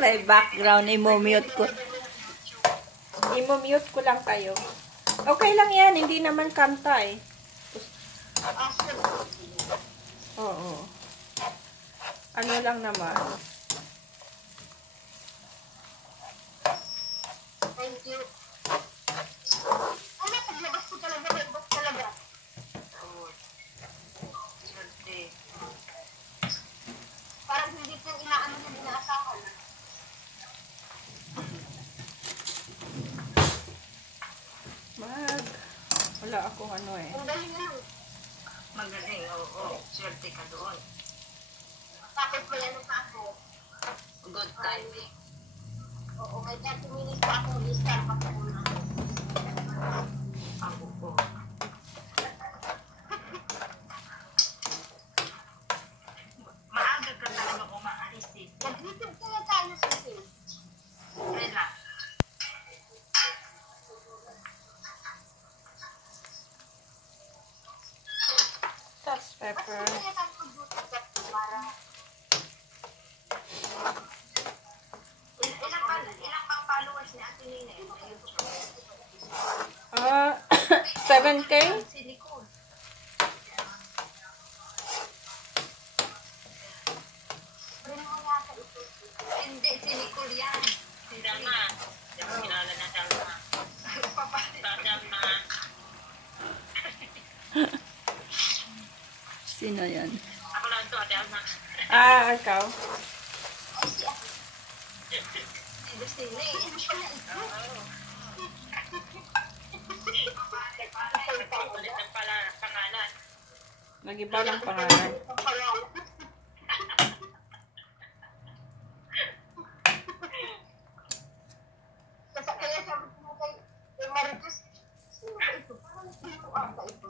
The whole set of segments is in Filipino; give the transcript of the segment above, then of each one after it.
May background, i-mute ko. I-mute ko lang kayo. Okay lang yan, hindi naman kanta eh. Oo. Ano lang naman. Thank you. Ano, paglabas ko talaga, paglabas talaga. Oo. Swerte. Parang hindi ko inaano yung inaasahan. Wala akong ano eh. Ang galing ano. Magaling, oo. Swerte ka doon. Tapos may ano pa ako. Good timing. Oo, may 30 minutes pa akong isang patuna. Ako po. Maaga ka talaga umaalis eh. Nag-YouTube kaya tayo sa film. Kailan? That's pepper. Ilang pang followers ni Ate Nina sa YouTube? 7K? Si Nicole. Hindi, si Nicole yan. Si Dalma. Yung kilala na Dalma. Dalma. Sino yan? Ako lang ito, Ate Alma. Ikaw. Lucina eh. Ulit ng pangalan. Nag-iba lang pangalan. Kaya sabi ko kay Marites, sino ba ito? Parang sino ata ito?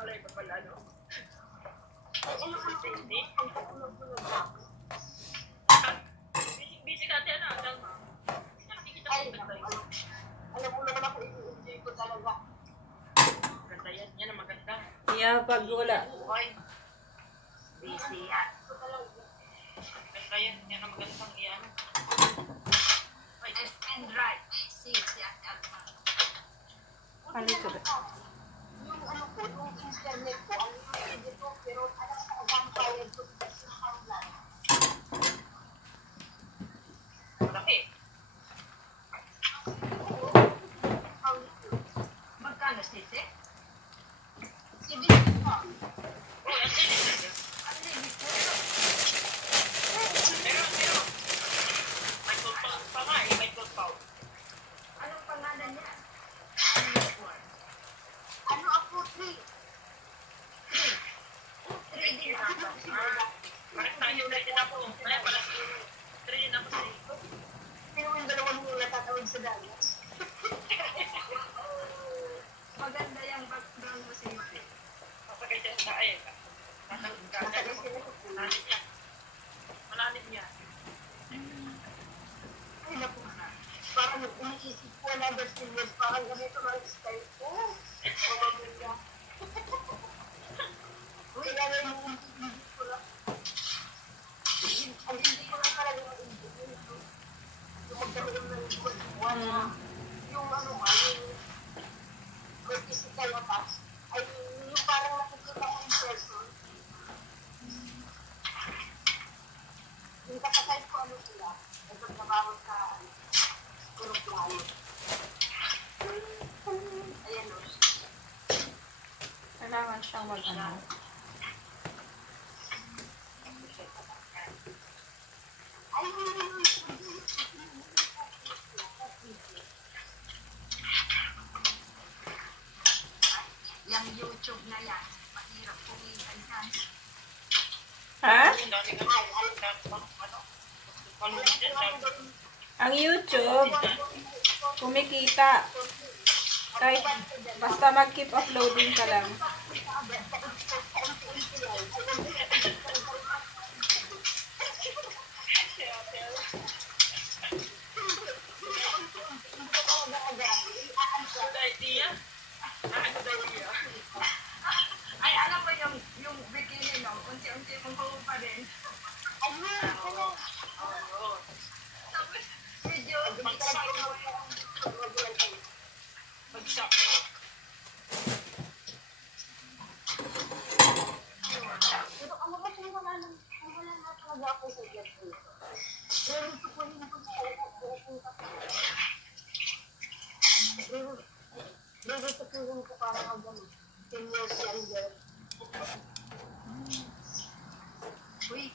Wala iba pala, no? Ay, ano ka na hindi? Ang katulog mo na. Busy ka ate, ano? Dalma. Ay, alam mo naman ako, i-enjoy ko talaga. Maganda yan. Yan ang maganda. Yeah, pag wala. Oy. Busy yan. Maganda yan. Yan ang magandang iyan. Left and right. Si Ate Alma. A little bit. Yung ano ko, yung internet ko, ano yung dito, pero alam sa ang kaya ko sa hanglan. Malaki. Magkano, Sisi? 70 pa. Oh, ang sisi. Ang sisi po. Pero, may gold pa nga eh, may gold pa. Anong pangalan niya? Ano ako? 3 din ako. Parang tayo 3 din ako. Kaya pala 3 din ako sa ito. Pero yung dalawang mong natatawag sa dagat. Maganda yung background mo si Mari. Kapagay dyan sa ay. Malalim niya. Malalim niya. Ay, naku. Parang umiisip ko na Brazilians, parang ganito ang style ko. O mamaya. Kaya na yung hindi ko lang. Ang hindi ko lang talaga yung hindi. Yung magkaroon ng buwan na. Yung ano nga, yung may physical na task. Ay, yung parang nakikita ko in person. Yung kakasay ko ano sila. Ay, pagkabawa sa aeroplano. Ayan o. Kailangan siyang mag-ano. Yung YouTube na yan, mahirap kumita yan. Ha? Ang YouTube, kumikita. Kahit basta mag-keep uploading ka lang. Good idea. Good idea. sa feeling ko parang ang gano'n. 10 years younger. Uy,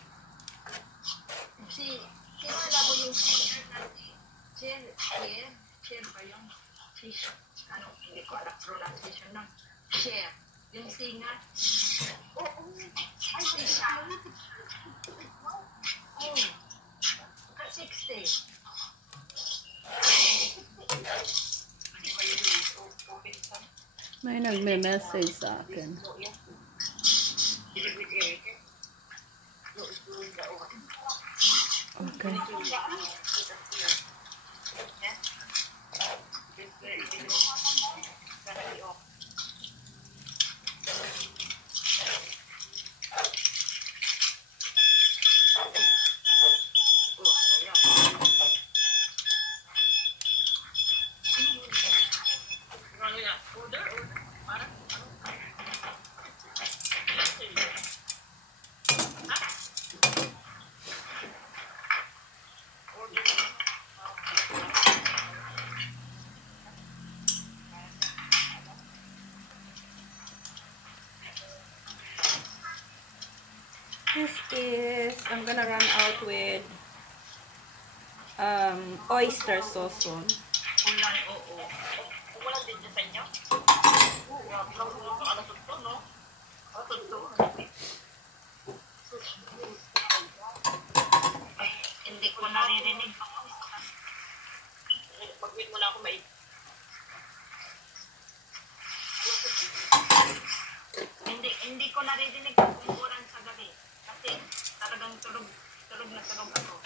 kilala mo yung chair natin? Chair ba yung fish? Ano, hindi ko alam pronunciation ng chair. Yung singer. Oo. Ay, siya. Oh. 60. May nagme-message sa akin. Okay. This is, I'm gonna run out with oyster sauce soon. Ulan, oo. Ulan din dyan sa inyo? Oo, ano to, no? Ano to? Ay, hindi ko naririnig. Pag-wait mo na ako may... Hindi ko naririnig yung ulan sa gabi. Kasi talagang tulog na tulog ako.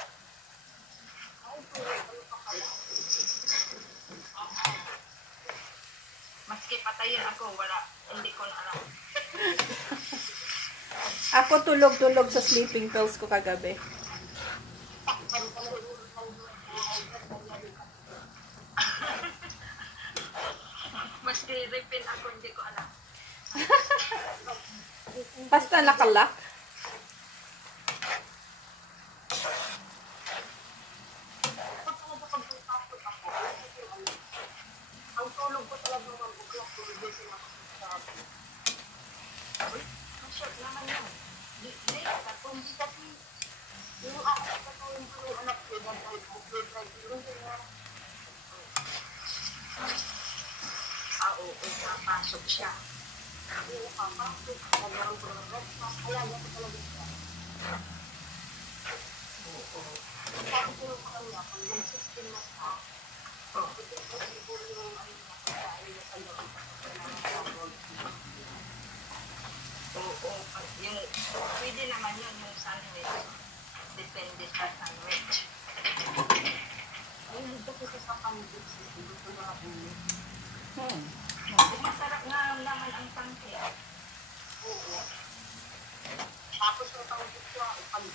Maski patayin ako, hindi ko na alam. Ako tulog-tulog sa sleeping pills ko kagabi. Maski refill ako, hindi ko alam. Basta nakalak. Ang tulog ko talaga mag-uklok tulog din sila kasi uy, ang short naman yun. Hindi, hindi kasi yung anak ko yung oo, papasok siya. Oo, papasok. Nagawang progress. Kaya niya ko talaga siya. Oo. Sabi ko yung kanya, kung yung system na siya, oo, yung pwede naman yun yung sandwich. Depende sa sandwich. Ay, hindi kasi sa sandwich. Hindi ko na kabulit. Masarap nga naman ang tangke. Oo. Tapos yung tangke ko, pag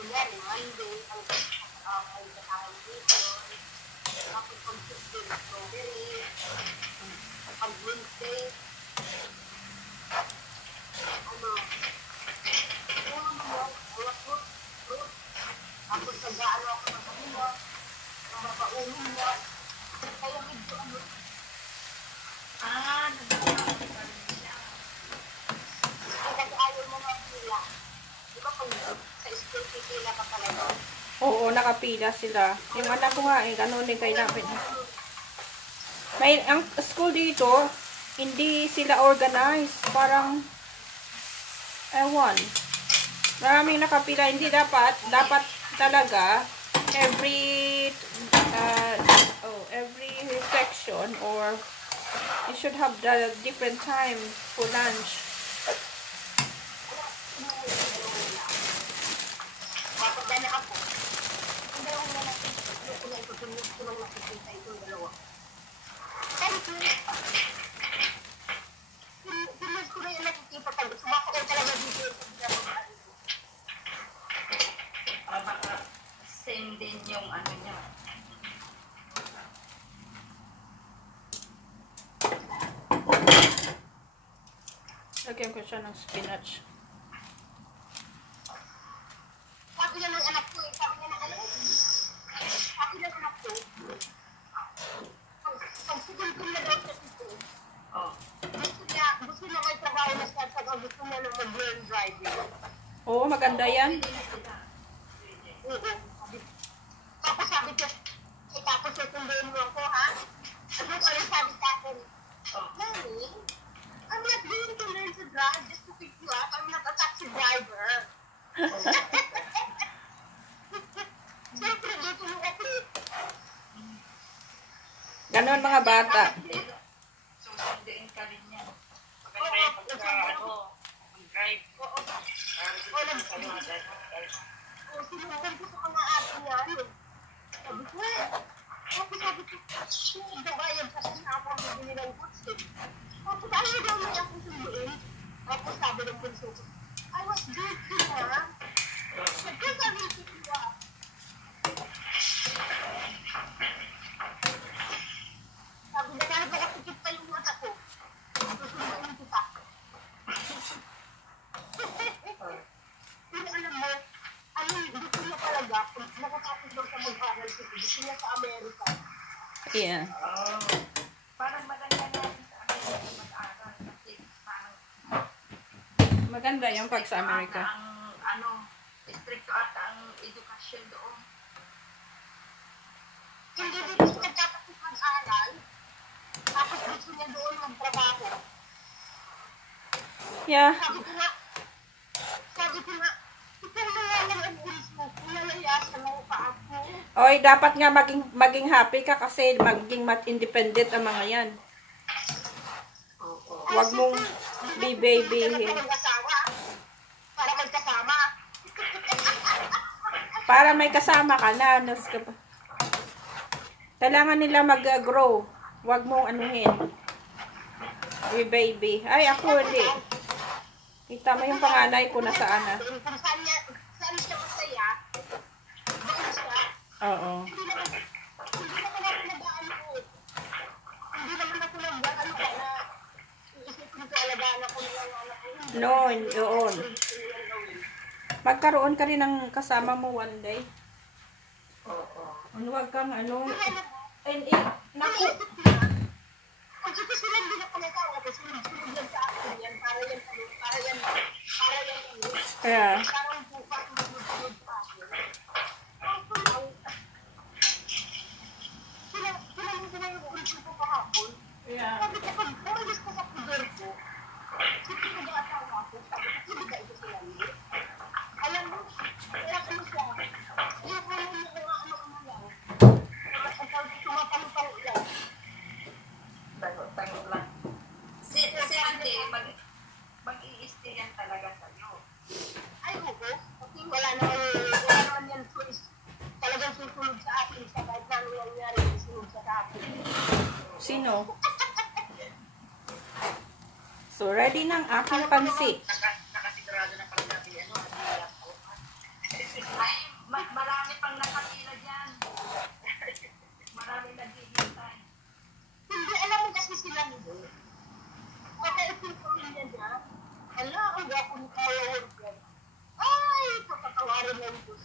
kunyari, Monday, ang kakain dito. Tapos pag Tuesday, strawberry. Pag Wednesday, fruit. Tapos nag-aano ako ng kanina, ng mapaunin niya. Kaya medyo nag-aano ka rin siya. Kasi ayaw mo na pila. Di ba kung sa school pipila ka talaga? Oo, nakapila sila. Yung anak ko nga, ganun din kay namin. Ang school dito, hindi sila organized. Parang, ewan. Maraming nakapila. Hindi dapat talaga, every section, or you should have the different time for lunch. Same din yung ano niya. Lagyan ko siya ng spinach. Sabi niya ng anak ko eh. Sabi niya ng anak ko. Sabi niya ng anak ko. Pag sigil ko na daw sa ito, gusto niya na mag-learn driving. Oo, maganda yan. Oo. Tapos sabi ko, tapos susunduin mo ako, ha? Ano sabi sa akin? Mommy, I'm not going to learn to drive just to pick you up. I'm not a taxi driver. Siyempre, dito yung ako. Ganon mga bata. Susunduin ka rin yan. Maganda yung mag-drive. Sinukan ko sa mga ate niya. Sabi ko, ito ba yan sa sinapang bibili ng goods eh. Tapos ayaw daw niya akong sunduin. Tapos sabi ng bunso ko, I was joking ha. Because I will pick you up. Sabi na kahit nakatikip pa yung mata ko, susunduin kita. Pero alam mo, gusto niya talaga, nakatapos lang sa mag-aral siya, gusto niya sa Amerika. Yeah. Parang maganda na sa Amerika mag-aral. Kasi parang Maganda yung pag sa Amerika. ang stricto ata ang edukasyon doon. Hindi dito siya nagtatapos mag-aral, tapos gusto niya doon magtrabaho. Yeah. Sabi ko nga, ikaw na nga lang ang ulis mo, nalayasan mo pa ako. Oy, dapat nga maging happy ka kasi maging independent ang mga yan. Huwag mong bibabyhin. Para magkasama. Para may kasama ka na. Kailangan nila mag-grow. Huwag mong anuhin. Baby. Ay, ako hindi. Kita mo yung panganay ko nasaan na. Kung saan siya masaya, doon siya. Oo. Hindi naman ako nag-aano ko. Hindi naman ako nag-aano ka na iisipin ko alagaan ako ng anak ko. No, yun. Magkaroon ka rin ng kasama mo one day. Huwag kang ano. And naku. Kung ito sila hindi na pala tao, kasi sunod lang sa akin yan, para yan. Kaya. Parang bukas yung sunod sa akin. Sila yung ulit ko kahapon. Yeah. Sabi ko, pag umalis ko sa puder ko, sige nag-aasawa ako, sabi ko, hindi ka ito sila hindi. Alam mo, kaya ano siya, yung ano lang, ang tumapalipang lang. Tayo lang. Si Ate, mag-i-stay yan talaga sa'yo. Ay, oo. Kasi wala naman yan choice. Talagang susunod sa akin siya kahit na ano nangyari, susunod siya sa akin. Sino? So, ready ng aking pansit. Nakasigurado na pala natin, ay, marami pang nakapila dyan. Marami naghihintay. Hindi, alam mo kasi sila hindi. Okay, ito yung pamilya niya. Ala, ang gwapo ni Kawawag yan. Ay, papatawarin ng Diyos.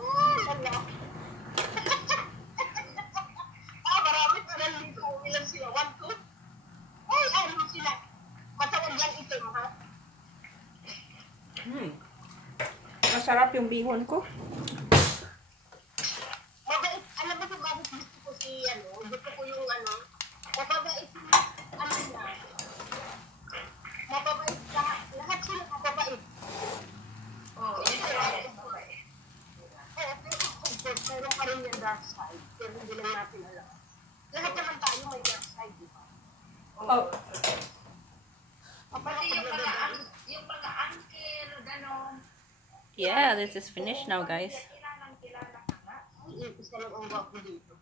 Ay, ala. Marami pa lang dito. Ilan sila? 1, 2? Ay, ano sila? Matawag lang itim, ha? Masarap yung bihon ko. Mabait, alam mo kung bakit gusto ko si, gusto ko yung mababait yung, niya. Mababait lahat sila mababait. Oo, yun talaga. Pero of course, meron pa rin yung dark side, pero hindi lang natin alam. Lahat naman tayo may dark side, di ba? Oh. Pati yung mga uncle, gano'n. Yeah, this is finished now, guys. Kilala ka nga. Ay, isa lang ang gwapo dito.